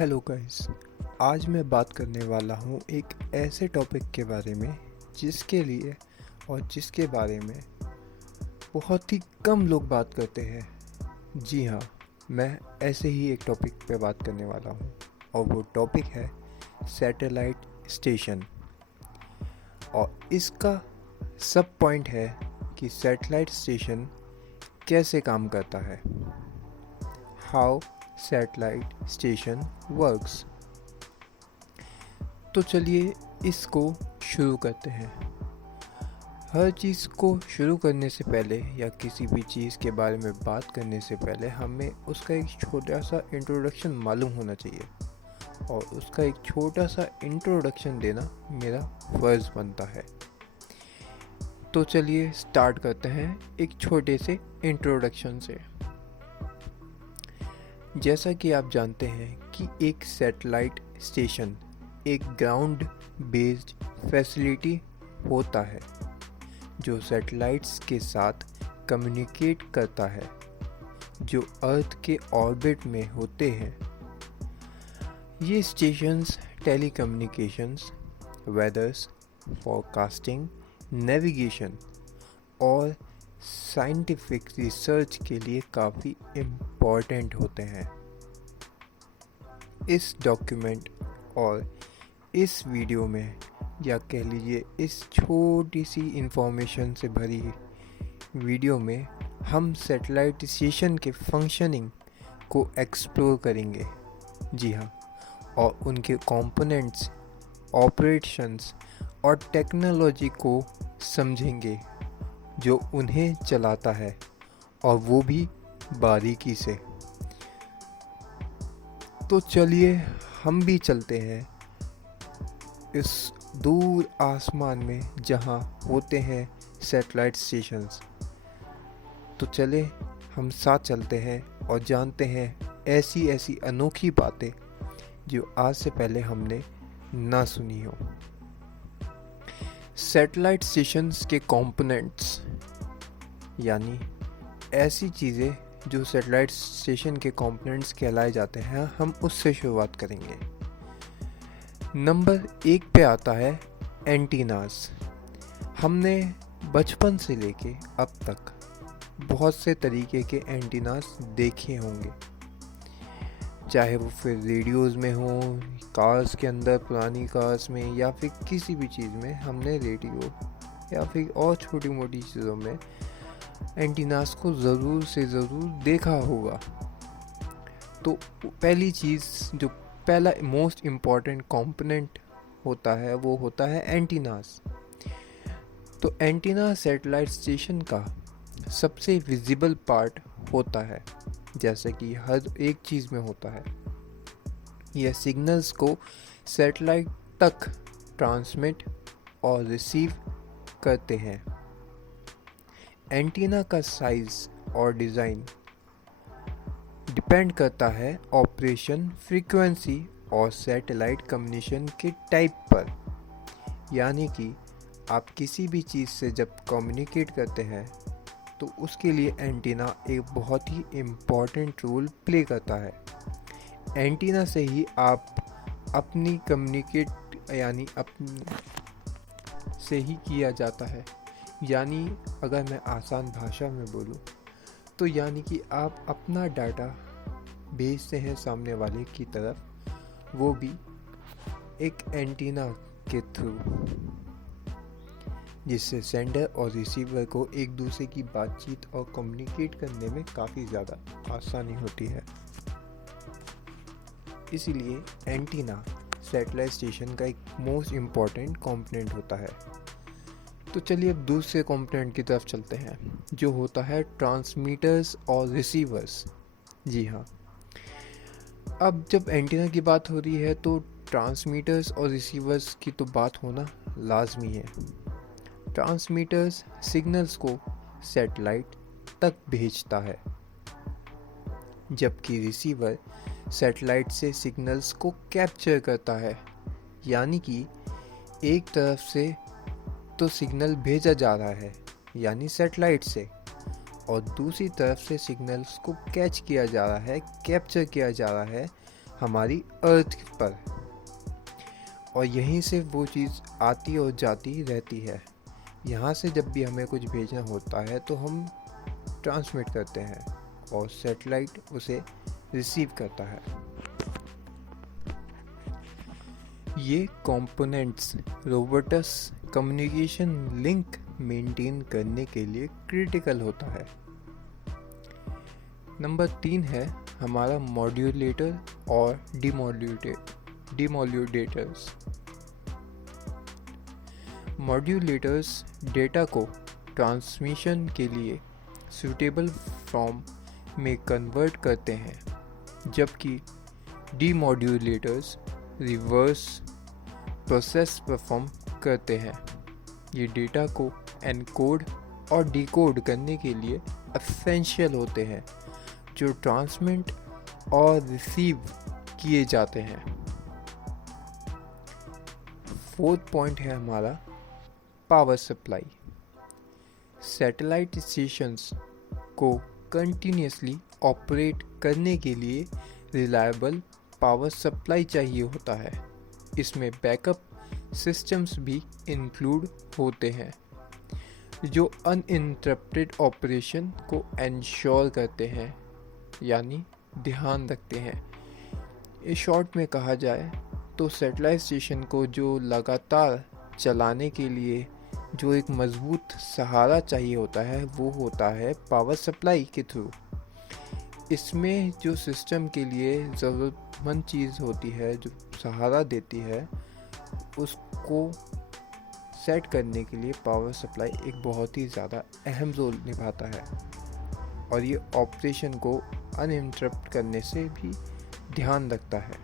Hello guys. आज मैं बात करने वाला हूँ एक ऐसे टॉपिक के बारे में जिसके बारे में बहुत ही कम लोग बात करते हैं। जी हाँ, मैं ऐसे ही एक टॉपिक पे बात करने वाला हूँ और वो टॉपिक है सैटेलाइट स्टेशन। और इसका सब पॉइंट है कि सैटेलाइट स्टेशन कैसे काम करता है, हाउ सैटेलाइट स्टेशन वर्क्स। तो चलिए इसको शुरू करते हैं। हर चीज़ को शुरू करने से पहले या किसी भी चीज़ के बारे में बात करने से पहले हमें उसका एक छोटा सा इंट्रोडक्शन मालूम होना चाहिए, और उसका एक छोटा सा इंट्रोडक्शन देना मेरा फ़र्ज़ बनता है। तो चलिए स्टार्ट करते हैं एक छोटे से इंट्रोडक्शन से। जैसा कि आप जानते हैं कि एक सैटेलाइट स्टेशन एक ग्राउंड बेस्ड फैसिलिटी होता है जो सैटेलाइट्स के साथ कम्युनिकेट करता है जो अर्थ के ऑर्बिट में होते हैं। ये स्टेशंस टेलीकम्युनिकेशंस, वेदर्स, फोरकास्टिंग, नेविगेशन और साइंटिफिक रिसर्च के लिए काफ़ी इम्पॉर्टेंट होते हैं। इस डॉक्यूमेंट और इस वीडियो में, या कह लीजिए इस छोटी सी इंफॉर्मेशन से भरी वीडियो में, हम सैटेलाइट स्टेशन के फंक्शनिंग को एक्सप्लोर करेंगे। जी हाँ, और उनके कंपोनेंट्स, ऑपरेशंस और टेक्नोलॉजी को समझेंगे जो उन्हें चलाता है, और वो भी बारीकी से। तो चलिए हम भी चलते हैं इस दूर आसमान में जहाँ होते हैं सैटेलाइट स्टेशंस। तो चले हम साथ चलते हैं और जानते हैं ऐसी ऐसी अनोखी बातें जो आज से पहले हमने ना सुनी हो। सैटेलाइट स्टेशंस के कंपोनेंट्स, यानी ऐसी चीज़ें जो सैटेलाइट स्टेशन के कंपोनेंट्स कहलाए जाते हैं, हम उससे शुरुआत करेंगे। नंबर 1 पे आता है एंटीनास। हमने बचपन से लेके अब तक बहुत से तरीके के एंटीनास देखे होंगे, चाहे वो फिर रेडियोज़ में हो, कार्स के अंदर, पुरानी कार्स में, या फिर किसी भी चीज़ में हमने रेडियो या फिर और छोटी मोटी चीज़ों में एंटीनास को ज़रूर से ज़रूर देखा होगा। तो पहली चीज़, जो पहला मोस्ट इम्पॉर्टेंट कंपोनेंट होता है, वो होता है एंटीनास। तो एंटीना सैटेलाइट स्टेशन का सबसे विजिबल पार्ट होता है, जैसे कि हर एक चीज़ में होता है। यह सिग्नल्स को सैटेलाइट तक ट्रांसमिट और रिसीव करते हैं। एंटीना का साइज और डिज़ाइन डिपेंड करता है ऑपरेशन फ्रीक्वेंसी और सैटेलाइट कम्युनिकेशन के टाइप पर। यानी कि आप किसी भी चीज़ से जब कम्युनिकेट करते हैं तो उसके लिए एंटीना एक बहुत ही इम्पॉर्टेंट रोल प्ले करता है। एंटीना से ही आप अपनी कम्युनिकेट यानी अपनी से ही किया जाता है। यानी अगर मैं आसान भाषा में बोलूँ तो यानी कि आप अपना डाटा भेजते हैं सामने वाले की तरफ, वो भी एक एंटीना के थ्रू, जिससे सेंडर और रिसीवर को एक दूसरे की बातचीत और कम्युनिकेट करने में काफ़ी ज़्यादा आसानी होती है। इसीलिए एंटीना सैटेलाइट स्टेशन का एक मोस्ट इम्पॉर्टेंट कंपोनेंट होता है। तो चलिए अब दूसरे कंपोनेंट की तरफ चलते हैं, जो होता है ट्रांसमीटर्स और रिसीवर्स। जी हाँ, अब जब एंटीना की बात हो रही है तो ट्रांसमीटर्स और रिसीवर्स की तो बात होना लाजमी है। ट्रांसमीटर्स सिग्नल्स को सैटेलाइट तक भेजता है, जबकि रिसीवर सैटेलाइट से सिग्नल्स को कैप्चर करता है। यानी कि एक तरफ से तो सिग्नल भेजा जा रहा है यानी सैटेलाइट से, और दूसरी तरफ से सिग्नल्स को कैच किया जा रहा है, कैप्चर किया जा रहा है हमारी अर्थ पर, और यहीं से वो चीज़ आती और जाती रहती है। यहाँ से जब भी हमें कुछ भेजना होता है तो हम ट्रांसमिट करते हैं और सैटेलाइट उसे रिसीव करता है। ये components robots communication link maintain करने के लिए क्रिटिकल होता है। नंबर 3 है हमारा मॉड्यूलेटर और डिमोड्यूलेटर्स। मॉड्यूलेटर्स डेटा को ट्रांसमिशन के लिए सूटेबल फॉर्म में कन्वर्ट करते हैं, जबकि डिमोड्यूलेटर्स रिवर्स प्रोसेस परफॉर्म करते हैं। ये डेटा को एनकोड और डिकोड करने के लिए एसेंशियल होते हैं, जो ट्रांसमिट और रिसीव किए जाते हैं। 4th पॉइंट है हमारा पावर सप्लाई। सैटेलाइट स्टेशंस को कंटिन्यूसली ऑपरेट करने के लिए रिलायबल पावर सप्लाई चाहिए होता है। इसमें बैकअप सिस्टम्स भी इंक्लूड होते हैं, जो अनइंटरप्टेड ऑपरेशन को इंश्योर करते हैं, यानी ध्यान रखते हैं। इस शॉर्ट में कहा जाए तो सैटेलाइट स्टेशन को जो लगातार चलाने के लिए जो एक मजबूत सहारा चाहिए होता है वो होता है पावर सप्लाई के थ्रू। इसमें जो सिस्टम के लिए ज़रूरतमंद चीज़ होती है, जो सहारा देती है, उसको सेट करने के लिए पावर सप्लाई एक बहुत ही ज़्यादा अहम रोल निभाता है, और ये ऑपरेशन को अनइंटरप्ट करने से भी ध्यान रखता है।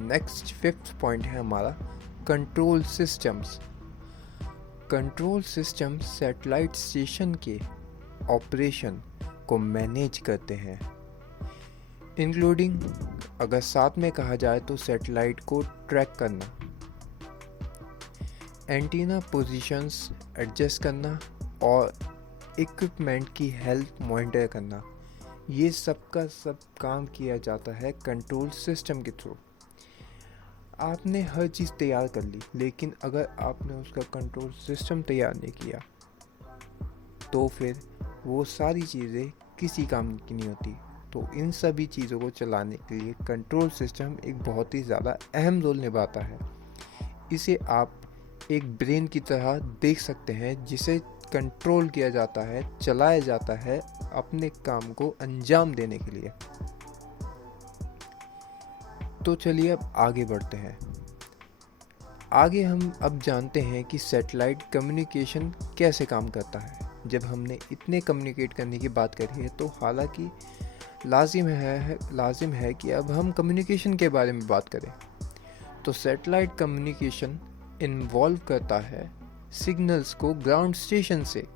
नेक्स्ट 5th पॉइंट है हमारा control systems. Control system satellite station के ऑपरेशन को मैनेज करते हैं, इंक्लूडिंग, अगर साथ में कहा जाए तो सैटेलाइट को ट्रैक करना, एंटीना पोजीशंस एडजस्ट करना और इक्विपमेंट की हेल्थ मॉनिटर करना। ये सब का सब काम किया जाता है कंट्रोल सिस्टम के थ्रू। आपने हर चीज़ तैयार कर ली, लेकिन अगर आपने उसका कंट्रोल सिस्टम तैयार नहीं किया तो फिर वो सारी चीज़ें किसी काम की नहीं होती। तो इन सभी चीज़ों को चलाने के लिए कंट्रोल सिस्टम एक बहुत ही ज़्यादा अहम रोल निभाता है। इसे आप एक ब्रेन की तरह देख सकते हैं, जिसे कंट्रोल किया जाता है, चलाया जाता है अपने काम को अंजाम देने के लिए। तो चलिए अब आगे बढ़ते हैं। आगे हम अब जानते हैं कि सैटेलाइट कम्युनिकेशन कैसे काम करता है। जब हमने इतने कम्युनिकेट करने की बात करी है तो हालांकि लाजिम है कि अब हम कम्युनिकेशन के बारे में बात करें। तो सैटेलाइट कम्युनिकेशन इन्वॉल्व करता है सिग्नल्स को ग्राउंड स्टेशन से,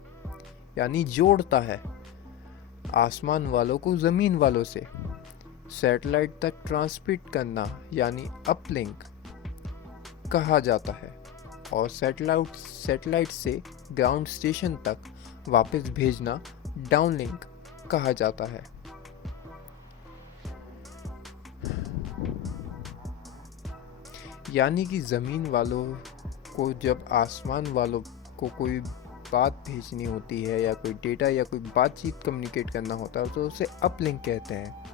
यानी जोड़ता है आसमान वालों को ज़मीन वालों से। सैटेलाइट तक ट्रांसमिट करना यानी अपलिंक कहा जाता है, और सैटेलाइट से ग्राउंड स्टेशन तक वापस भेजना डाउनलिंक कहा जाता है। यानी कि ज़मीन वालों को जब आसमान वालों को कोई बात भेजनी होती है या कोई डेटा या कोई बातचीत कम्युनिकेट करना होता है तो उसे अपलिंक कहते हैं,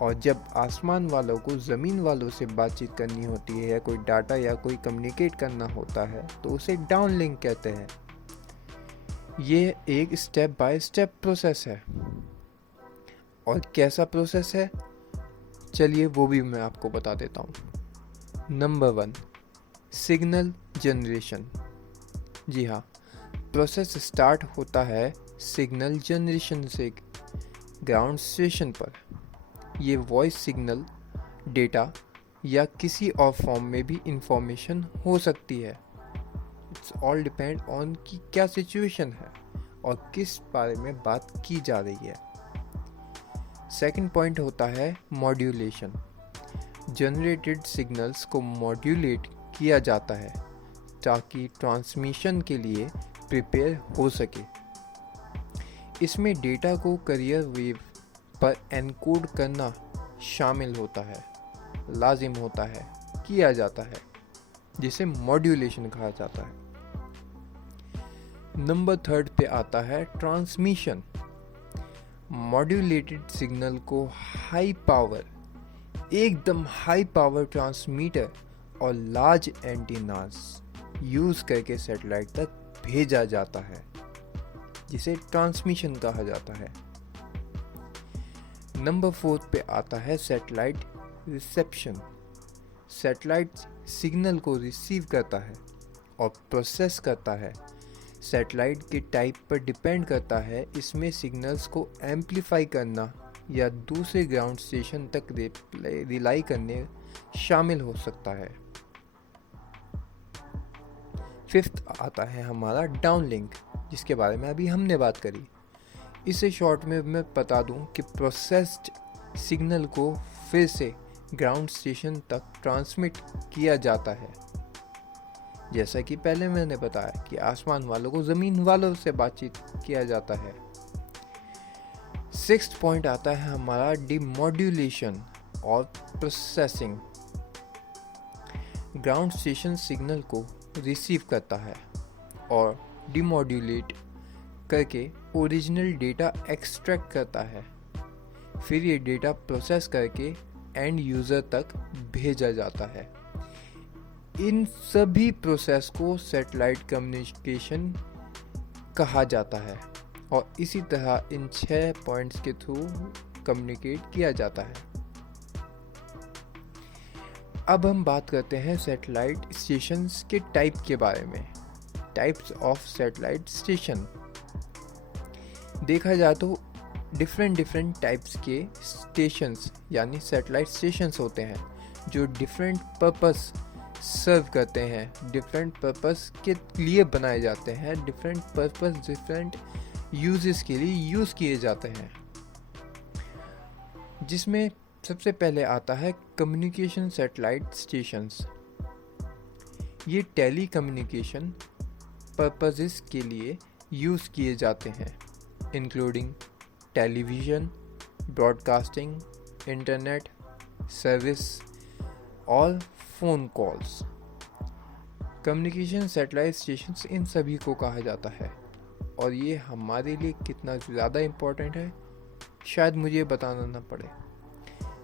और जब आसमान वालों को ज़मीन वालों से बातचीत करनी होती है या कोई डाटा या कोई कम्युनिकेट करना होता है तो उसे डाउनलिंक कहते हैं। ये एक स्टेप बाय स्टेप प्रोसेस है। और कैसा प्रोसेस है, चलिए वो भी मैं आपको बता देता हूँ। Number 1, signal generation. जी हाँ, प्रोसेस स्टार्ट होता है सिग्नल जनरेशन से ग्राउंड स्टेशन पर। ये वॉइस सिग्नल, डेटा या किसी और फॉर्म में भी इंफॉर्मेशन हो सकती है। इट्स ऑल डिपेंड ऑन कि क्या सिचुएशन है और किस बारे में बात की जा रही है। सेकंड पॉइंट होता है मॉड्यूलेशन। जनरेटेड सिग्नल्स को मॉड्यूलेट किया जाता है ताकि ट्रांसमिशन के लिए प्रिपेयर हो सके। इसमें डेटा को कैरियर वेव पर एनकोड करना शामिल होता है, लाजिम होता है, किया जाता है, जिसे मॉड्यूलेशन कहा जाता है। नंबर 3 पे आता है ट्रांसमिशन। मॉड्यूलेटेड सिग्नल को हाई पावर, एकदम हाई पावर ट्रांसमीटर और लार्ज एंटीनास यूज करके सैटेलाइट तक भेजा जाता है, जिसे ट्रांसमिशन कहा जाता है। नंबर 4 पे आता है सैटेलाइट रिसेप्शन। सैटेलाइट सिग्नल को रिसीव करता है और प्रोसेस करता है। सैटेलाइट के टाइप पर डिपेंड करता है इसमें सिग्नल्स को एम्पलीफाई करना या दूसरे ग्राउंड स्टेशन तक रिलाई करने शामिल हो सकता है। 5th आता है हमारा डाउनलिंक, जिसके बारे में अभी हमने बात करी। इसे शॉर्ट में मैं बता दूं कि प्रोसेस्ड सिग्नल को फिर से ग्राउंड स्टेशन तक ट्रांसमिट किया जाता है। जैसा कि पहले मैंने बताया कि आसमान वालों को ज़मीन वालों से बातचीत किया जाता है। 6th पॉइंट आता है हमारा डिमॉड्यूलेशन और प्रोसेसिंग। ग्राउंड स्टेशन सिग्नल को रिसीव करता है और डिमॉड्यूलेट करके ओरिजिनल डेटा एक्सट्रैक्ट करता है। फिर ये डेटा प्रोसेस करके एंड यूज़र तक भेजा जाता है। इन सभी प्रोसेस को सैटेलाइट कम्युनिकेशन कहा जाता है और इसी तरह इन 6 पॉइंट्स के थ्रू कम्युनिकेट किया जाता है। अब हम बात करते हैं सैटेलाइट स्टेशंस के टाइप के बारे में। Types of satellite station. देखा जाए तो डिफरेंट टाइप्स के स्टेशंस यानी सैटेलाइट स्टेशंस होते हैं जो डिफरेंट पर्पस सर्व करते हैं, डिफरेंट पर्पस के लिए बनाए जाते हैं, डिफरेंट पर्पस डिफरेंट यूजेस के लिए यूज़ किए जाते हैं। जिसमें सबसे पहले आता है कम्युनिकेशन सैटेलाइट स्टेशंस। ये टेली कम्युनिकेशन पर्पसेस के लिए यूज़ किए जाते हैं, including television, broadcasting, internet service और phone calls. Communication satellite stations इन सभी को कहा जाता है और ये हमारे लिए कितना ज़्यादा इम्पोर्टेंट है शायद मुझे बताना ना पड़े,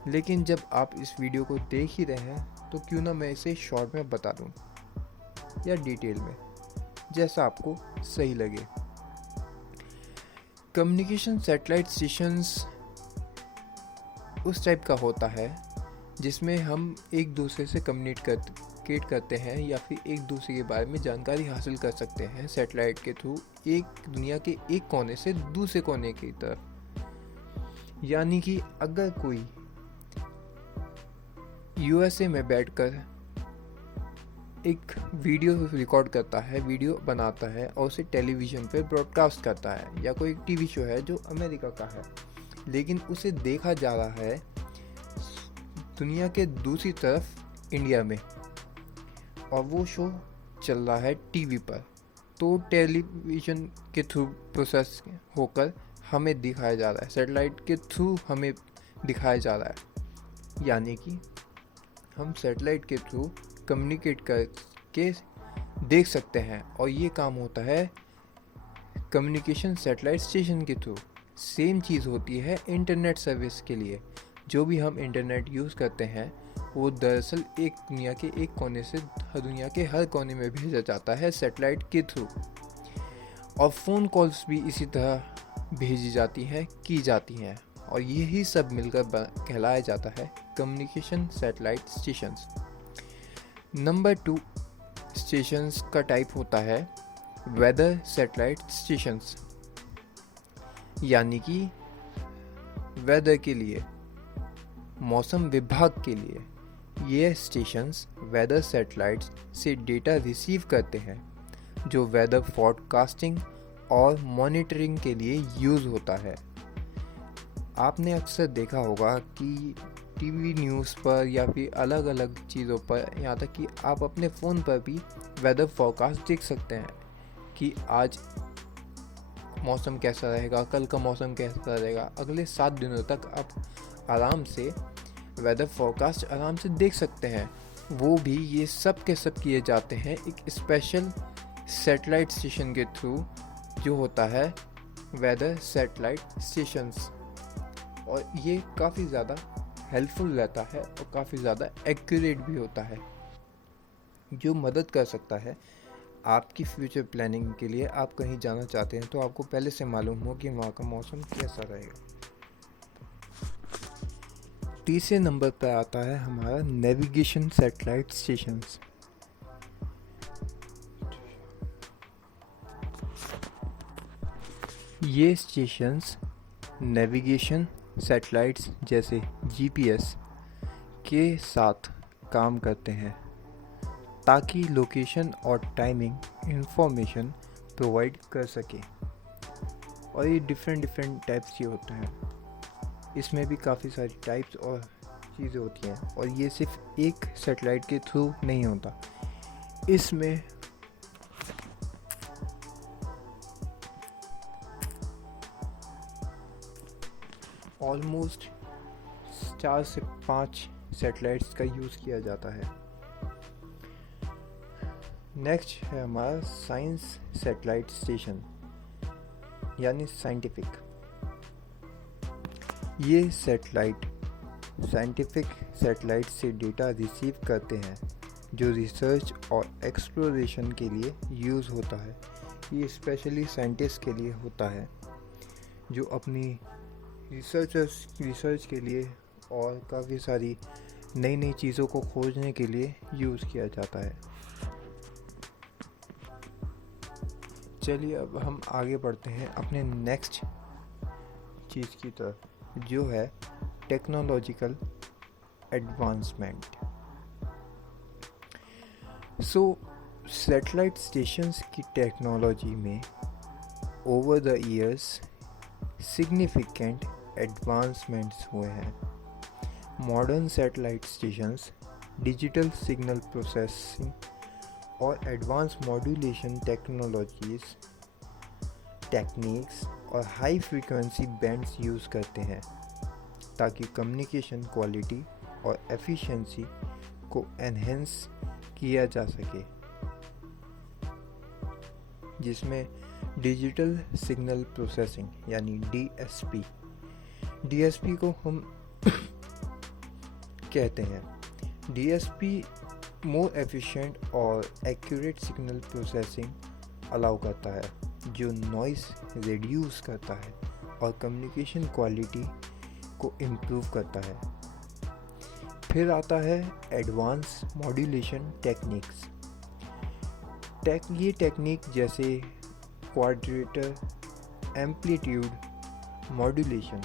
लेकिन जब आप इस वीडियो को देख ही रहे हैं तो क्यों ना मैं इसे शॉर्ट में बता दूं या डिटेल में, जैसा आपको सही लगे। कम्युनिकेशन सैटेलाइट स्टेशंस उस टाइप का होता है जिसमें हम एक दूसरे से कम्युनिकेट करते हैं या फिर एक दूसरे के बारे में जानकारी हासिल कर सकते हैं सैटेलाइट के थ्रू, एक दुनिया के एक कोने से दूसरे कोने की तरफ। यानी कि अगर कोई यूएसए में बैठकर एक वीडियो रिकॉर्ड करता है, वीडियो बनाता है और उसे टेलीविज़न पर ब्रॉडकास्ट करता है, या कोई टीवी शो है जो अमेरिका का है लेकिन उसे देखा जा रहा है दुनिया के दूसरी तरफ इंडिया में और वो शो चल रहा है टीवी पर, तो टेलीविज़न के थ्रू प्रोसेस होकर हमें दिखाया जा रहा है, सैटेलाइट के थ्रू हमें दिखाया जा रहा है। यानी कि हम सैटेलाइट के थ्रू कम्युनिकेट करके देख सकते हैं और ये काम होता है कम्युनिकेशन सैटेलाइट स्टेशन के थ्रू। सेम चीज़ होती है इंटरनेट सर्विस के लिए। जो भी हम इंटरनेट यूज़ करते हैं वो दरअसल एक दुनिया के एक कोने से दुनिया के हर कोने में भेजा जाता है सैटेलाइट के थ्रू, और फ़ोन कॉल्स भी इसी तरह भेजी जाती हैं, की जाती हैं, और यही सब मिलकर कहलाया जाता है communication satellite stations. Number 2 stations का टाइप होता है वेदर सैटेलाइट स्टेशंस। यानी कि वेदर के लिए, मौसम विभाग के लिए ये स्टेशंस वेदर सैटेलाइट्स से डेटा रिसीव करते हैं जो वेदर फोरकास्टिंग और मॉनिटरिंग के लिए यूज़ होता है। आपने अक्सर देखा होगा कि टीवी न्यूज़ पर या फिर अलग अलग चीज़ों पर, यहाँ तक कि आप अपने फ़ोन पर भी वेदर फोरकास्ट देख सकते हैं कि आज मौसम कैसा रहेगा, कल का मौसम कैसा रहेगा। अगले 7 दिनों तक आप आराम से वेदर फोरकास्ट आराम से देख सकते हैं। वो भी ये सब के सब किए जाते हैं एक स्पेशल सैटेलाइट स्टेशन के थ्रू, जो होता है वेदर सैटेलाइट स्टेशंस। और ये काफ़ी ज़्यादा हेल्पफुल रहता है और काफ़ी ज़्यादा एक्यूरेट भी होता है, जो मदद कर सकता है आपकी फ्यूचर प्लानिंग के लिए। आप कहीं जाना चाहते हैं तो आपको पहले से मालूम हो कि वहाँ का मौसम कैसा रहेगा। तीसरे नंबर पर आता है हमारा नेविगेशन सैटेलाइट स्टेशंस। ये स्टेशंस नेविगेशन सैटेलाइट्स जैसे जीपीएस के साथ काम करते हैं ताकि लोकेशन और टाइमिंग इंफॉर्मेशन प्रोवाइड कर सके। और ये डिफरेंट टाइप्स के होते हैं। इसमें भी काफ़ी सारी टाइप्स और चीज़ें होती हैं, और ये सिर्फ एक सैटेलाइट के थ्रू नहीं होता। इसमें ऑलमोस्ट 4 से 5 सैटेलाइट्स का यूज़ किया जाता है। नेक्स्ट है हमारा साइंस सैटेलाइट स्टेशन यानी साइंटिफिक। ये सैटेलाइट साइंटिफिक सैटेलाइट से डेटा रिसीव करते हैं जो रिसर्च और एक्सप्लोरेशन के लिए यूज़ होता है। ये स्पेशली साइंटिस्ट के लिए होता है जो अपनी रिसर्च के लिए और काफ़ी सारी नई नई चीज़ों को खोजने के लिए यूज़ किया जाता है। चलिए अब हम आगे बढ़ते हैं अपने नेक्स्ट चीज़ की तरफ, जो है टेक्नोलॉजिकल एडवांसमेंट। सैटेलाइट स्टेशंस की टेक्नोलॉजी में over the years significant advancements हुए हैं। Modern satellite stations digital signal processing और एडवांस मॉड्यूलेशन टेक्निक्स और हाई फ्रीक्वेंसी बैंड्स यूज़ करते हैं ताकि कम्युनिकेशन क्वालिटी और एफिशिएंसी को एनहेंस किया जा सके, जिसमें डिजिटल सिग्नल प्रोसेसिंग यानी डीएसपी को हम कहते हैं। डीएसपी मोर एफिशिएंट और एक्यूरेट सिग्नल प्रोसेसिंग अलाउ करता है, जो नॉइस रिड्यूस करता है और कम्युनिकेशन क्वालिटी को इम्प्रूव करता है। फिर आता है एडवांस मॉड्यूलेशन टेक्निक्स। ये टेक्निक जैसे क्वाड्रेटर एम्पलीट्यूड मॉड्यूलेशन,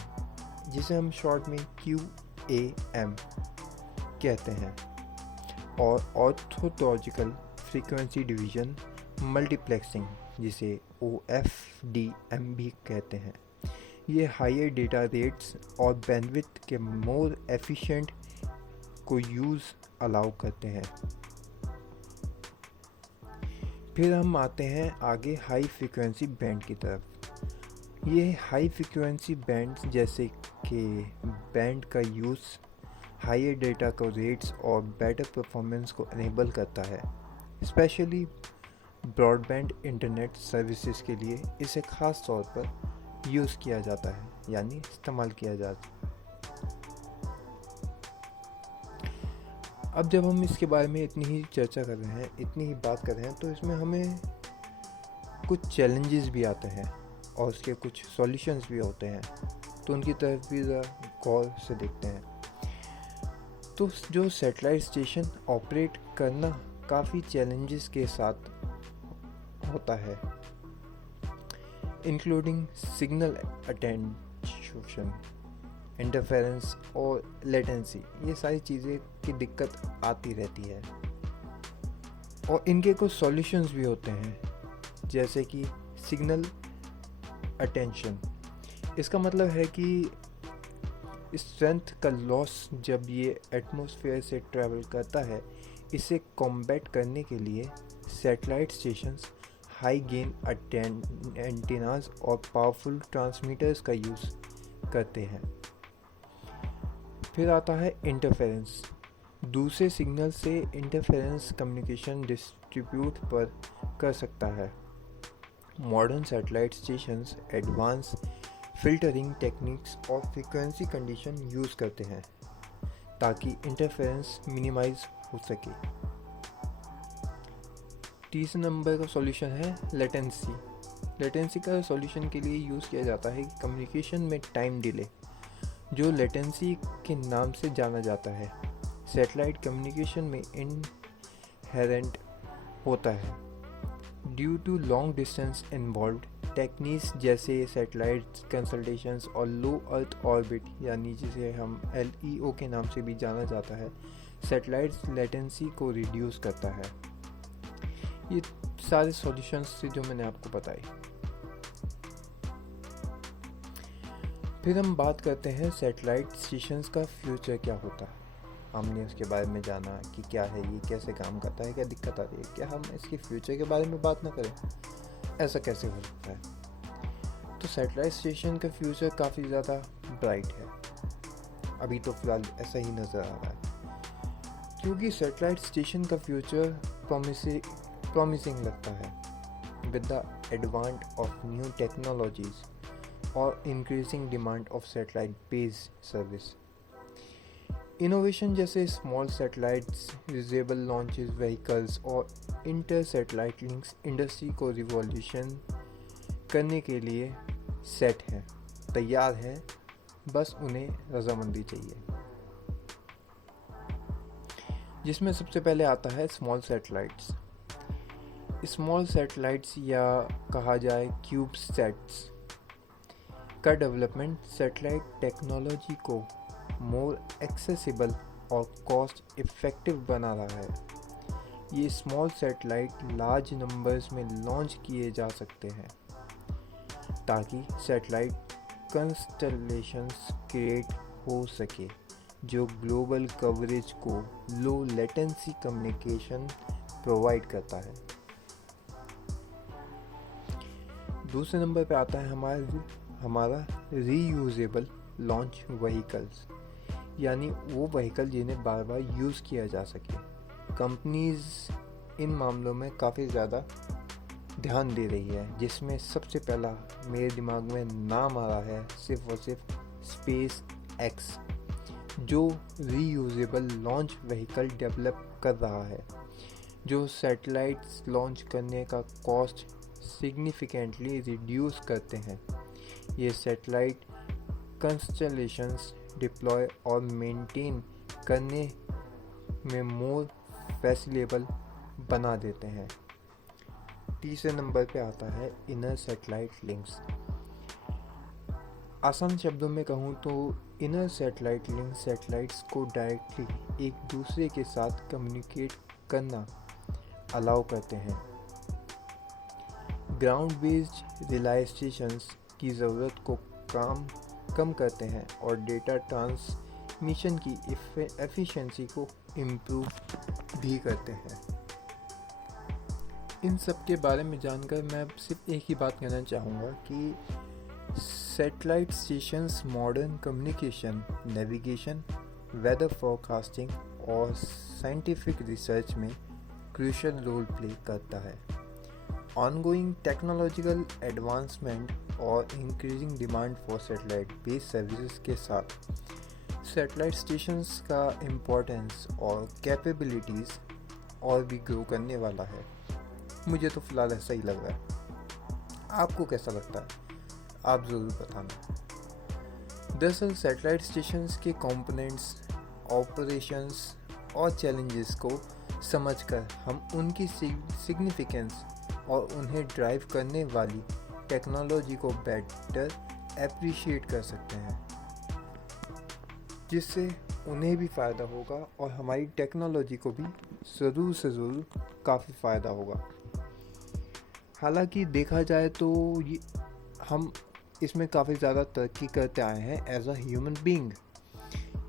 जिसे हम शॉर्ट में QAM कहते हैं, और ऑर्थोलॉजिकल फ्रीक्वेंसी डिवीजन मल्टीप्लेक्सिंग, जिसे OFDM भी कहते हैं। ये हायर डेटा रेट्स और बैंडविड्थ के मोर एफिशिएंट को यूज़ अलाउ करते हैं। फिर हम आते हैं आगे हाई फ्रीक्वेंसी बैंड की तरफ। ये हाई फ्रीक्वेंसी बैंड्स जैसे कि बैंड का यूज़ हायर डेटा को रेट्स और बेटर परफॉर्मेंस को इनेबल करता है। स्पेशली ब्रॉडबैंड इंटरनेट सर्विसेज के लिए इसे ख़ास तौर पर यूज़ किया जाता है, यानी इस्तेमाल किया जाता है। अब जब हम इसके बारे में इतनी ही चर्चा कर रहे हैं, इतनी ही बात कर रहे हैं, तो इसमें हमें कुछ चैलेंजेस भी आते हैं और उसके कुछ सॉल्यूशंस भी होते हैं, तो उनकी तरफ भी गौर से देखते हैं। तो जो सैटेलाइट स्टेशन ऑपरेट करना काफ़ी चैलेंजेस के साथ होता है, इंक्लूडिंग सिग्नल अटेंशन, इंटरफेरेंस और लेटेंसी। ये सारी चीज़ें की दिक्कत आती रहती है, और इनके कुछ सॉल्यूशंस भी होते हैं, जैसे कि सिग्नल अटेंशन। इसका मतलब है कि स्ट्रेंथ का लॉस जब ये एटमॉस्फेयर से ट्रैवल करता है, इसे कॉम्बैट करने के लिए satellite stations high gain antennas और पावरफुल ट्रांसमीटर्स का यूज़ करते हैं। फिर आता है इंटरफेरेंस। दूसरे सिग्नल से इंटरफेरेंस कम्युनिकेशन डिस्ट्रीब्यूट पर कर सकता है। Modern satellite stations advance filtering techniques और फ्रीक्वेंसी कंडीशन यूज़ करते हैं ताकि इंटरफेरेंस मिनिमाइज हो सके। तीसरे नंबर का सॉल्यूशन है लेटेंसी। लेटेंसी का सॉल्यूशन के लिए यूज़ किया जाता है कम्युनिकेशन में टाइम डिले, जो लेटेंसी के नाम से जाना जाता है। सैटेलाइट कम्युनिकेशन में इनहेरेंट होता है due to long distance involved techniques जैसे सैटेलाइट कंसल्टेशंस और लो अर्थ ऑर्बिट, यानी जिसे हम LEO के नाम से भी जाना जाता है, सैटेलाइट लेटेंसी को रिड्यूस करता है। ये सारे सॉल्यूशंस थे जो मैंने आपको बताए। फिर हम बात करते हैं सैटेलाइट स्टेशंस का फ्यूचर क्या होता है। हमने उसके बारे में जाना कि क्या है ये, कैसे काम करता है, क्या दिक्कत आती है। क्या हम इसके फ्यूचर के बारे में बात ना करें? ऐसा कैसे हो सकता है? तो सैटेलाइट स्टेशन का फ्यूचर काफ़ी ज़्यादा ब्राइट है। अभी तो फ़िलहाल ऐसा ही नज़र आ रहा है, क्योंकि सैटेलाइट स्टेशन का फ्यूचर प्रॉमिसिंग लगता है with the advent of new technologies और increasing demand of satellite based service. Innovation जैसे small satellites, usable launches vehicles और इंटर सैटेलाइट लिंक्स इंडस्ट्री को रिवॉल्यूशन करने के लिए सेट है, तैयार है, बस उन्हें रजामंदी चाहिए। जिसमें सबसे पहले आता है स्मॉल सैटेलाइट्स। स्मॉल सैटेलाइट्स या कहा जाए क्यूब सेट्स का डेवलपमेंट सैटेलाइट टेक्नोलॉजी को मोर एक्सेसिबल और कॉस्ट इफ़ेक्टिव बना रहा है। ये स्मॉल सैटेलाइट लार्ज नंबर्स में लॉन्च किए जा सकते हैं ताकि सैटेलाइट कंस्टलेशंस क्रिएट हो सके जो ग्लोबल कवरेज को लो लेटेंसी कम्युनिकेशन प्रोवाइड करता है। दूसरे नंबर पे आता है हमारा रीयूजेबल लॉन्च व्हीकल्स, यानी वो व्हीकल जिन्हें बार बार यूज़ किया जा सके। कंपनीज इन मामलों में काफ़ी ज़्यादा ध्यान दे रही है, जिसमें सबसे पहला मेरे दिमाग में नाम आ रहा है सिर्फ और सिर्फ स्पेस एक्स, जो रीयूजेबल लॉन्च व्हीकल डेवलप कर रहा है, जो सैटेलाइट्स लॉन्च करने का कॉस्ट सिग्निफिकेंटली रिड्यूस करते हैं। ये सैटेलाइट कंस्टलेशंस डिप्लॉय और मेंटेन करने में मोर फैसिलेबल बना देते हैं। तीसरे नंबर पे आता है इनर सैटेलाइट लिंक्स। आसान शब्दों में कहूँ तो इनर सैटेलाइट लिंक सैटेलाइट्स को डायरेक्टली एक दूसरे के साथ कम्युनिकेट करना अलाउ करते हैं। ग्राउंड बेस्ड रिले स्टेशंस की ज़रूरत को कम करते हैं और डेटा ट्रांसमिशन की एफिशिएंसी को इम्प्रूव भी करते हैं। इन सब के बारे में जानकर मैं सिर्फ एक ही बात कहना चाहूँगा कि satellite stations modern communication, navigation, weather forecasting और साइंटिफिक रिसर्च में क्रूशियल रोल प्ले करता है। ऑनगोइंग टेक्नोलॉजिकल एडवांसमेंट और increasing demand for satellite based services के साथ सैटेलाइट स्टेशंस का इम्पोर्टेंस और कैपेबिलिटीज़ और भी ग्रो करने वाला है। मुझे तो फ़िलहाल ऐसा ही लग रहा है। आपको कैसा लगता है? आप ज़रूर बताना। दरअसल सैटेलाइट स्टेशंस के कंपोनेंट्स, ऑपरेशंस और चैलेंजेस को समझकर हम उनकी सिग्निफिकेंस और उन्हें ड्राइव करने वाली टेक्नोलॉजी को बेटर एप्रिशिएट कर सकते हैं, जिससे उन्हें भी फ़ायदा होगा और हमारी टेक्नोलॉजी को भी ज़रूर से ज़रूर काफ़ी फ़ायदा होगा। हालांकि देखा जाए तो ये हम इसमें काफ़ी ज़्यादा तरक्की करते आए हैं एज अ ह्यूमन बीइंग,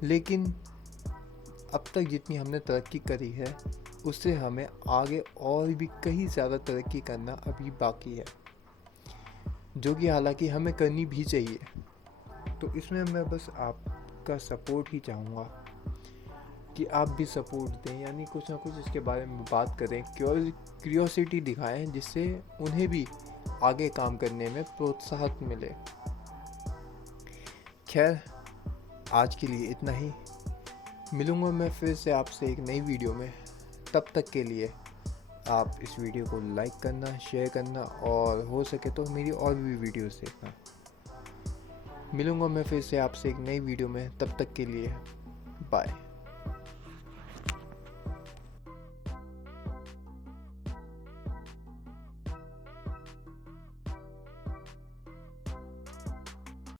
लेकिन अब तक जितनी हमने तरक्की करी है उससे हमें आगे और भी कहीं ज़्यादा तरक्की करना अभी बाकी है, जो कि हालांकि हमें करनी भी चाहिए। तो इसमें मैं बस का सपोर्ट ही चाहूँगा कि आप भी सपोर्ट दें, यानी कुछ ना कुछ इसके बारे में बात करें, क्यूरियोसिटी दिखाएं, जिससे उन्हें भी आगे काम करने में प्रोत्साहन मिले। खैर, आज के लिए इतना ही। मिलूँगा मैं फिर से आपसे एक नई वीडियो में। तब तक के लिए आप इस वीडियो को लाइक करना, शेयर करना और हो सके तो मेरी और भी वीडियोस देखना। मिलूँगा मैं फिर से आपसे एक नई वीडियो में। तब तक के लिए बाय।